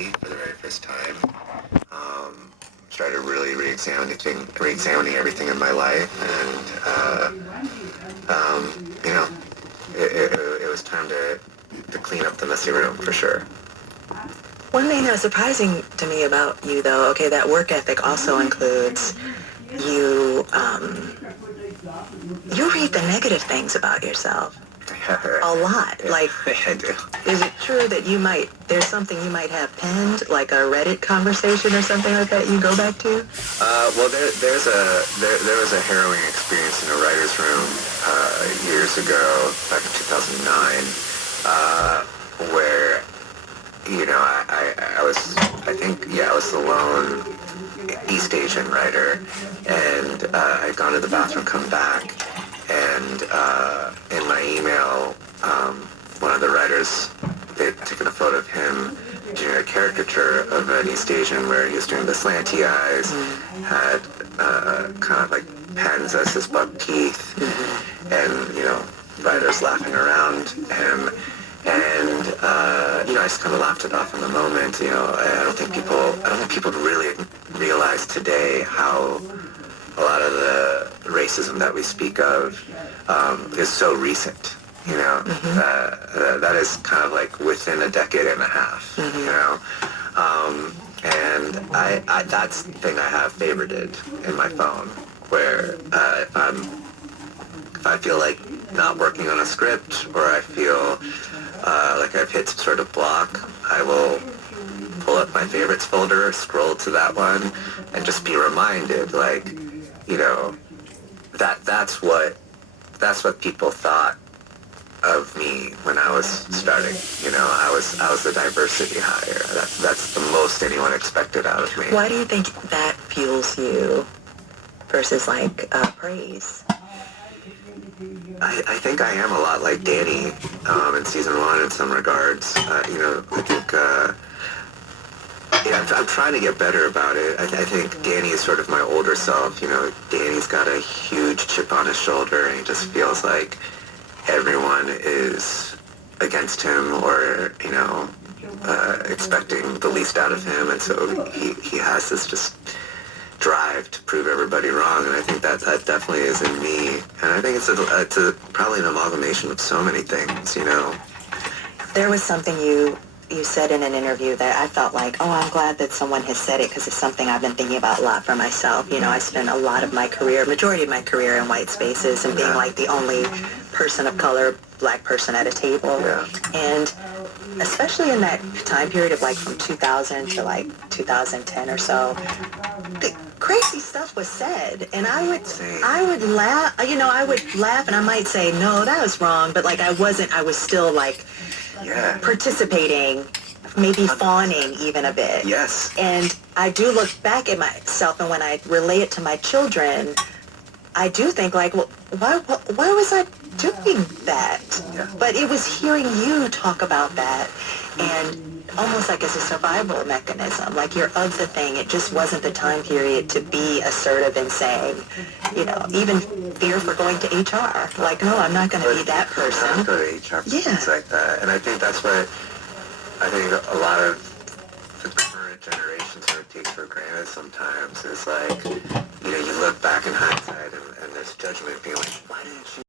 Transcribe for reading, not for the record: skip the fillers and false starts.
me for the very first time. Started really re-examining everything in my life, and you know, it was time to clean up the messy room for sure. One thing that was surprising to me about you, though, okay, that work ethic also includes you. You read the negative things about yourself a lot. Yeah, Like, I do. is it true that there's something you might have penned, like a Reddit conversation or something like that you go back to? Well, there was a harrowing experience in a writer's room years ago, back in 2009, where, you know, I was the lone East Asian writer, and I'd gone to the bathroom, come back, and in my email, one of the writers, they'd taken a photo of him doing a caricature of an East Asian where he was doing the slanty eyes, had kind of like pens as his buck teeth, and, you know, writers laughing around him. And, you know, I just kind of laughed it off in the moment. You know, I don't think people really realize today how a lot of the racism that we speak of is so recent. You know, that is kind of like within a decade and a half. You know, and I that's the thing I have favorited in my phone, where if I feel like not working on a script, or I feel like I've hit some sort of block, I will pull up my favorites folder, scroll to that one, and just be reminded, like, you know, that's what people thought of me when I was starting. You know, I was the diversity hire. That's the most anyone expected out of me. Why do you think that fuels you versus like praise? I think I am a lot like Danny in season 1 in some regards. You know, I think I'm trying to get better about it. I think Danny is sort of my older self. You know, Danny's got a huge chip on his shoulder, and he just feels like everyone is against him, or, you know, expecting the least out of him, and so he has this just drive to prove everybody wrong, and I think that definitely is in me, and I think it's probably an amalgamation of so many things, you know. There was something you said in an interview that I felt like, oh, I'm glad that someone has said it, because it's something I've been thinking about a lot for myself. You know, I spent a lot of my career, majority of my career, in white spaces, and being like the only person of color, black person at a table. Yeah. And especially in that time period of like from 2000 to like 2010 or so, the crazy stuff was said, and I would laugh, you know, I would laugh, and I might say, no, that was wrong, but like I was still like participating, maybe fawning even a bit. Yes. And I do look back at myself, and when I relate it to my children, I do think like, well, why was I doing that? Yeah. But it was hearing you talk about that, and almost like as a survival mechanism, like you're of the thing. It just wasn't the time period to be assertive and saying, you know, even fear for going to HR. Like, no, I'm not going to be that person. I'm not going to HR. Yeah. Things like that. And I think that's what I think a lot of the current generation sort of takes for granted sometimes. Is like, you know, you look back in hindsight, and there's judgment being like, why didn't you